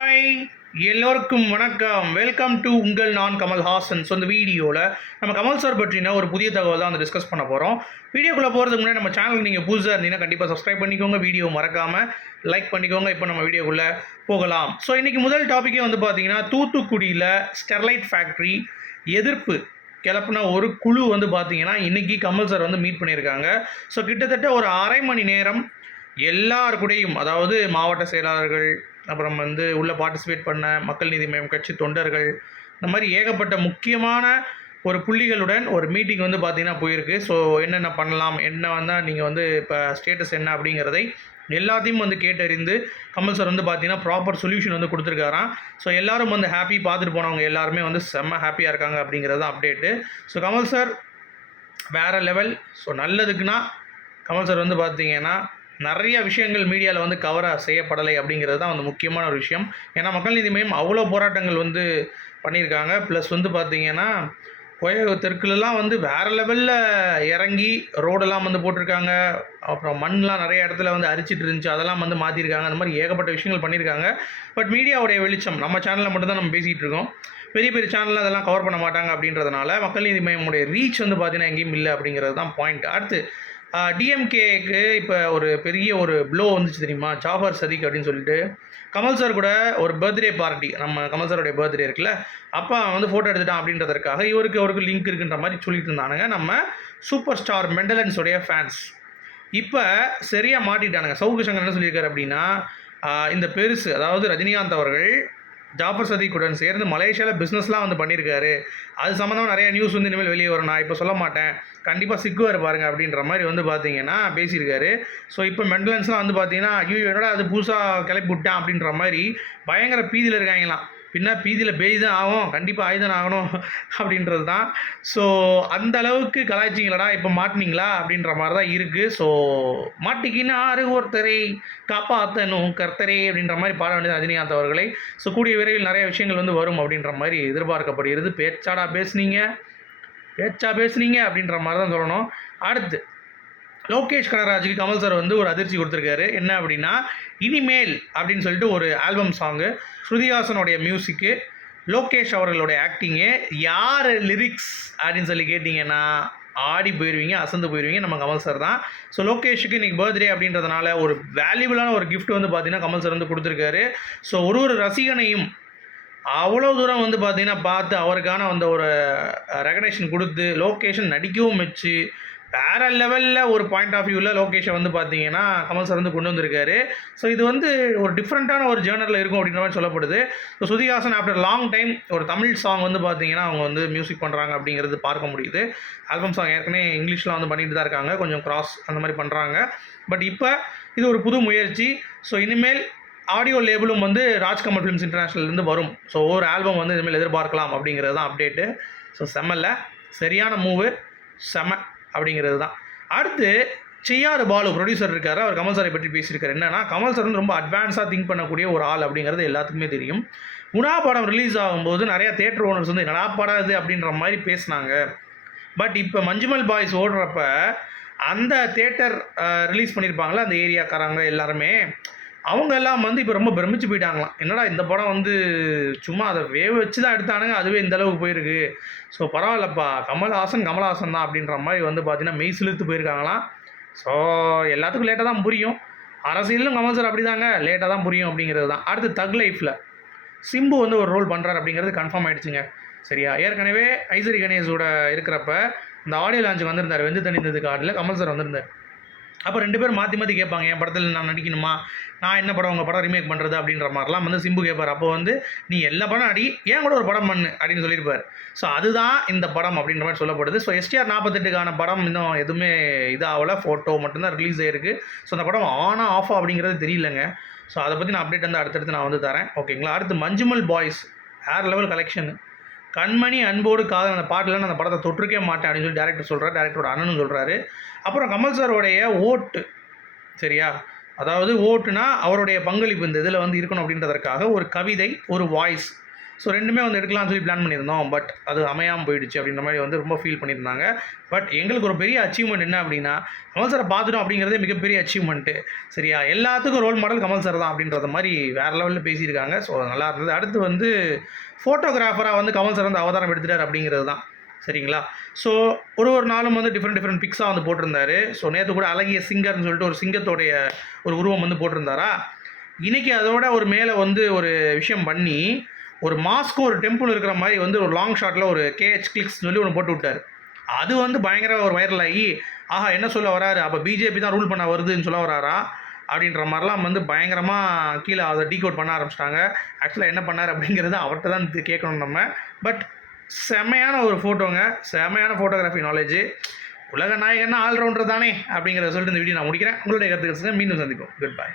Hi எல்லோருக்கும் வணக்கம். Welcome to உங்கள் நான் கமல் ஹாசன். ஸோ இந்த வீடியோவில் நம்ம கமல் சார் பற்றின ஒரு புதிய தகவல் தான் வந்து டிஸ்கஸ் பண்ண போகிறோம் வீடியோக்குள்ளே போகிறதுக்கு முன்னாடி நம்ம சேனல் நீங்கள் புதுசாக இருந்தீங்கன்னா கண்டிப்பாக சப்ஸ்கிரைப் பண்ணிக்கோங்க. வீடியோ மறக்காமல் லைக் பண்ணிக்கோங்க. இப்போ நம்ம வீடியோக்குள்ளே போகலாம். ஸோ இன்றைக்கி முதல் டாப்பிக்கே வந்து பார்த்தீங்கன்னா தூத்துக்குடியில் ஸ்டெர்லைட் ஃபேக்ட்ரி எதிர்ப்பு. கிளப்புன ஒரு குழு வந்து பார்த்தீங்கன்னா இன்றைக்கி கமல் சார் வந்து மீட் பண்ணியிருக்காங்க. ஸோ கிட்டத்தட்ட ஒரு அரை மணி நேரம் எல்லார் கூடயும் அதாவது மாவட்ட செயலாளர்கள் அப்புறம் வந்து உள்ளே பார்ட்டிசிபேட் பண்ண மக்கள் நீதி மய்யம் கட்சி தொண்டர்கள் இந்த மாதிரி ஏகப்பட்ட முக்கியமான ஒரு புள்ளிகளுடன் ஒரு மீட்டிங் வந்து பார்த்தீங்கன்னா போயிருக்கு. ஸோ என்னென்ன பண்ணலாம் என்ன வந்தால் நீங்கள் வந்து இப்போ ஸ்டேட்டஸ் என்ன அப்படிங்கிறதை எல்லாத்தையும் வந்து கேட்டறிந்து கமல் சார் வந்து பார்த்தீங்கன்னா ப்ராப்பர் சொல்யூஷன் வந்து கொடுத்துருக்காராம். ஸோ எல்லாரும் வந்து ஹாப்பி பார்த்துட்டு போனவங்க எல்லாருமே வந்து செம்ம ஹாப்பியாக இருக்காங்க அப்படிங்கிறது தான் அப்டேட்டு ஸோ கமல் சார் வேறு லெவல் ஸோ நல்லதுக்குன்னா கமல் சார் வந்து பார்த்தீங்கன்னா நிறைய விஷயங்கள் மீடியாவில் வந்து கவராக செய்யப்படலை அப்படிங்கிறது தான் வந்து முக்கியமான ஒரு விஷயம். ஏன்னா மக்கள் நீதி மையம் அவ்வளோ போராட்டங்கள் வந்து பண்ணியிருக்காங்க. ப்ளஸ் வந்து பார்த்தீங்கன்னா கோயக தெற்குலலாம் வந்து வேறு லெவலில் இறங்கி ரோடெல்லாம் வந்து போட்டிருக்காங்க. அப்புறம் மண்லாம் நிறைய இடத்துல வந்து அரிச்சிட்டு இருந்துச்சு. அதெல்லாம் வந்து மாற்றிருக்காங்க அந்த மாதிரி ஏகப்பட்ட விஷயங்கள் பண்ணியிருக்காங்க. பட் மீடியாவுடைய வெளிச்சம் நம்ம சேனலில் மட்டும்தான் நம்ம பேசிகிட்டு இருக்கோம். பெரிய பெரிய சேனலில் அதெல்லாம் கவர் பண்ண மாட்டாங்க அப்படின்றதுனால மக்கள் நீதி மையமுடைய ரீச் வந்து பார்த்தீங்கன்னா எங்கேயும் இல்லை அப்படிங்கிறது தான் பாயிண்ட் அடுத்து டிஎம்கேக்கு இப்போ ஒரு பெரிய ஒரு ப்ளோ வந்துச்சு தெரியுமா? ஜாஃபர் சதிக் அப்படின்னு சொல்லிட்டு. கமல் சார் கூட ஒரு பர்த்டே பார்ட்டி நம்ம கமல் சாருடைய பர்த்டே இருக்குல்ல. அப்போ வந்து ஃபோட்டோ எடுத்துட்டான் அப்படின்றதற்காக இவருக்கு அவருக்கு லிங்க் இருக்குன்ற மாதிரி சொல்லிட்டு இருந்தானுங்க. நம்ம சூப்பர் ஸ்டார் மெண்டலன்ஸுடைய ஃபேன்ஸ் இப்போ சரியாக மாட்டிட்டானுங்க சவுக்கு சங்கர் என்ன சொல்லியிருக்காரு அப்படின்னா இந்த பெருசு அதாவது ரஜினிகாந்த் அவர்கள் ஜாபர் சதிக்குடன் சேர்ந்து மலேசியாவில் பிஸ்னஸ்லாம் வந்து பண்ணியிருக்காரு. அது சம்மந்தமாக நிறைய நியூஸ் வந்து இனிமேல் வெளியே வரும். நான் இப்போ சொல்ல மாட்டேன். கண்டிப்பாக சிக்குவார் பாருங்க அப்படின்ற மாதிரி வந்து பார்த்தீங்கன்னா பேசியிருக்காரு. ஸோ இப்போ மெண்டலன்ஸ்லாம் வந்து பார்த்தீங்கன்னா ஐயோ என்னடா அது புதுசாக கிளப்பி விட்டான் அப்படின்ற மாதிரி பயங்கர பீதியில் இருக்காங்களாம். பின்னா பீதியில் பேய் தான் ஆகும். கண்டிப்பாக ஆயுதம் ஆகணும் அப்படின்றது தான். ஸோ அந்த அளவுக்கு கலாய்ச்சிங்களடா இப்போ மாட்டினீங்களா? அப்படின்ற மாதிரி தான் இருக்குது ஸோ மாட்டிக்கினாரு ஒருத்தரை காப்பாற்றணும் கர்த்தரே அப்படின்ற மாதிரி பாட வேண்டியது ரஜினிகாந்த் அவர்களை. ஸோ கூடிய விரைவில் நிறைய விஷயங்கள் வந்து வரும் அப்படின்ற மாதிரி எதிர்பார்க்கப்படுகிறது. பேச்சாடா பேசுனீங்க. பேச்சா பேசுனீங்க அப்படின்ற மாதிரி தான் சொல்லணும். அடுத்து லோகேஷ் கனராஜுக்கு கமல் சார் வந்து ஒரு அதிர்ச்சி கொடுத்துருக்காரு. என்ன அப்படின்னா இனிமேல் அப்படின்னு சொல்லிட்டு ஒரு ஆல்பம் சாங்கு ஸ்ருதிஹாசனுடைய மியூசிக்கு லோகேஷ் அவர்களுடைய ஆக்டிங்கு யார் லிரிக்ஸ் அப்படின்னு சொல்லி கேட்டிங்கன்னா ஆடி போயிடுவீங்க அசந்து போயிடுவீங்க நம்ம கமல் சார் தான். ஸோ லோகேஷுக்கு இன்றைக்கி பர்த்டே அப்படின்றதுனால ஒரு வேல்யூபிளான ஒரு கிஃப்ட் வந்து பார்த்திங்கன்னா கமல் சார் வந்து கொடுத்துருக்காரு. ஸோ ஒரு ஒரு ரசிகனையும் அவ்வளோ தூரம் வந்து பார்த்திங்கன்னா பார்த்து அவருக்கான அந்த ஒரு ரெகனேஷன் கொடுத்து லோகேஷன் நடிக்கவும் வச்சு வேற லெவலில் ஒரு பாயிண்ட் ஆஃப் வியூவில் லோகேஷை வந்து பார்த்தீங்கன்னா கமல் சார் வந்து கொண்டு வந்திருக்காரு. ஸோ இது வந்து ஒரு டிஃப்ரெண்ட்டான ஒரு ஜேர்னலில் இருக்கும் அப்படின்ற மாதிரி சொல்லப்படுது. So Shruti Haasan after long time ஒரு தமிழ் சாங் வந்து பார்த்தீங்கன்னா அவங்க வந்து மியூசிக் பண்ணுறாங்க அப்படிங்கிறது பார்க்க முடியுது. ஆல்பம் சாங் ஏற்கனவே இங்கிலீஷில் வந்து பண்ணிட்டு தான் இருக்காங்க. கொஞ்சம் கிராஸ் அந்த மாதிரி பண்ணுறாங்க பட் இப்போ இது ஒரு புது முயற்சி. ஸோ இனிமேல் ஆடியோ லேபிளும் வந்து ராஜ்கமல் ஃபிலிம்ஸ் இன்டர்நேஷ்னல்லேருந்து வரும். ஸோ ஒவ்வொரு ஆல்பம் வந்து இனிமேல் எதிர்பார்க்கலாம் அப்படிங்கிறது தான் அப்டேட்டு ஸோ செம்மல்ல சரியான மூவு செம அப்படிங்கிறது தான் அடுத்து செய்யாறு பாலு ப்ரொடியூசர் இருக்காரு. அவர் கமல் சாரை பற்றி பேசியிருக்காரு. என்னன்னா கமல் சார் வந்து ரொம்ப அட்வான்ஸாக திங்க் பண்ணக்கூடிய ஒரு ஆள் அப்படிங்கிறது எல்லாத்துக்குமே தெரியும். குணா படம் ரிலீஸ் ஆகும்போது நிறையா தேட்டர் ஓனர்ஸ் வந்து என்னடா படம் இது? அப்படின்ற மாதிரி பேசினாங்க. பட் இப்போ மஞ்சுமல் பாய்ஸ் ஓடுறப்ப அந்த தேட்டர் ரிலீஸ் பண்ணியிருப்பாங்களே அந்த ஏரியாக்காரங்க எல்லாருமே அவங்க எல்லாம் வந்து இப்போ ரொம்ப பிரமிச்சு போயிட்டாங்களாம். என்னடா இந்த படம் வந்து சும்மா அதை வேவ வச்சு தான் எடுத்தானுங்க அதுவே இந்த அளவுக்கு போயிருக்கு. ஸோ பரவாயில்லப்பா கமல்ஹாசன் கமல்ஹாசன் தான் அப்படின்ற மாதிரி வந்து பார்த்தீங்கன்னா மெய் சிலுத்து போயிருக்காங்களாம். ஸோ எல்லாத்துக்கும் லேட்டாக தான் புரியும். அரசியலும் கமல் சார் அப்படி தாங்க லேட்டாக தான் புரியும் அப்படிங்கிறது தான். அடுத்து தக் லைஃப்பில் சிம்பு வந்து ஒரு ரோல் பண்ணுறாரு அப்படிங்கிறது கன்ஃபார்ம் ஆகிடுச்சுங்க சரியா? ஏற்கனவே ஐசரி கணேஷோட இருக்கிறப்ப இந்த ஆடியோ லான்ச்சுக்கு வந்திருந்தார் வெந்து தணிந்தது கார்டில் கமல் சார் வந்திருந்தார். அப்போ ரெண்டு பேரும் மாற்றி மாற்றி கேட்பாங்க என் படத்தில் நான் நடிக்கணுமா? நான் என்ன படம் உங்கள் படம் ரீமேக் பண்ணுறது அப்படின்ற மாதிரிலாம் வந்து சிம்பு கேட்பார். அப்போ வந்து நீ எல்லா படம் அடி ஏன் கூட ஒரு படம் பண்ணு? அப்படின்னு சொல்லியிருப்பார். ஸோ அதுதான் இந்த படம் அப்படின்ற மாதிரி சொல்லப்படுது. ஸோ எஸ்டிஆர் நாற்பத்தெட்டுக்கான படம் இன்னும் எதுவுமே இதாகல. ஃபோட்டோ மட்டும்தான் ரிலீஸ் ஆயிருக்கு. ஸோ அந்த படம் ஆனா ஆஃபா அப்படிங்கிறது தெரியலங்க. ஸோ அதை பற்றி நான் அப்டேட் வந்து அடுத்தடுத்து நான் வந்து தரேன். ஓகேங்களா அடுத்து மஞ்சுமல் பாய்ஸ் வேறு லெவல் கலெக்ஷன் கண்மணி அன்போடு காதல் அந்த பாட்டில் நான் அந்த படத்தை தொட்டிருக்கே மாட்டேன் அப்படின்னு சொல்லி டேரக்டர் சொல்கிறார் டேரக்டரோட அண்ணனும் சொல்கிறாரு அப்புறம் கமல் சாரோடைய ஓட்டு சரியா? அதாவது ஓட்டுனா அவருடைய பங்களிப்பு இந்த இதில் வந்து இருக்கணும் அப்படின்றதற்காக ஒரு கவிதை ஒரு வாய்ஸ் ஸோ ரெண்டுமே வந்து எடுக்கலாம்னு சொல்லி பிளான் பண்ணியிருந்தோம். பட் அது அமையாமல் போயிடுச்சு அப்படின்ற மாதிரி வந்து ரொம்ப ஃபீல் பண்ணியிருந்தாங்க. பட் எங்களுக்கு ஒரு பெரிய அச்சீவ்மெண்ட் என்ன அப்படின்னா கமல் சாரை பார்த்துட்டோம் அப்படிங்கிறதே மிகப்பெரிய அச்சீவ்மெண்ட்டு சரியா? எல்லாத்துக்கும் ரோல் மாடல் கமல் சார் தான் அப்படின்றத மாதிரி வேறு லெவலில் பேசியிருக்காங்க. ஸோ நல்லா இருந்தது. அடுத்து வந்து ஃபோட்டோகிராஃபராக வந்து கமல் சார் வந்து அவதாரம் எடுத்துட்டார் அப்படிங்கிறது தான். சரிங்களா? ஸோ ஒரு ஒரு நாளும் வந்து டிஃப்ரெண்ட் டிஃப்ரெண்ட் பிக்ஸாக வந்து போட்டிருந்தாரு. ஸோ நேற்று கூட அழகிய சிங்கர்னு சொல்லிட்டு ஒரு சிங்கத்தோடைய ஒரு உருவம் வந்து போட்டிருந்தாரா? இன்றைக்கி அதோட ஒரு மேலே வந்து ஒரு விஷயம் பண்ணி ஒரு மாஸ்க்கும் ஒரு டெம்பிள் இருக்கிற மாதிரி வந்து ஒரு லாங் ஷாட்டில் ஒரு கேஹெச் கிளிக்ஸ் சொல்லி ஒன்று போட்டு விட்டார். அது வந்து பயங்கர ஒரு வைரல் ஆகி ஆஹா என்ன சொல்ல வராரு? அப்போ பிஜேபி தான் ரூல் பண்ண வருதுன்னு சொல்ல வராரா? அப்படின்ற மாதிரிலாம் வந்து பயங்கரமாக கீழே அதை டீகோட் பண்ண ஆரம்பிச்சிட்டாங்க. ஆக்சுவலாக என்ன பண்ணார் அப்படிங்கிறது அவர்கிட்ட தான் இது கேட்கணும் நம்ம. பட் செமையான ஒரு ஃபோட்டோங்க செமையான ஃபோட்டோகிராஃபி நாலேஜு உலக நாயகன்னா ஆல்ரவுண்டர் தானே அப்படிங்கிறத சொல்லிட்டு இந்த வீடியோ நான் முடிக்கிறேன். உங்களுடைய கருத்துக்கள் மீண்டும் சந்திப்போம். Good bye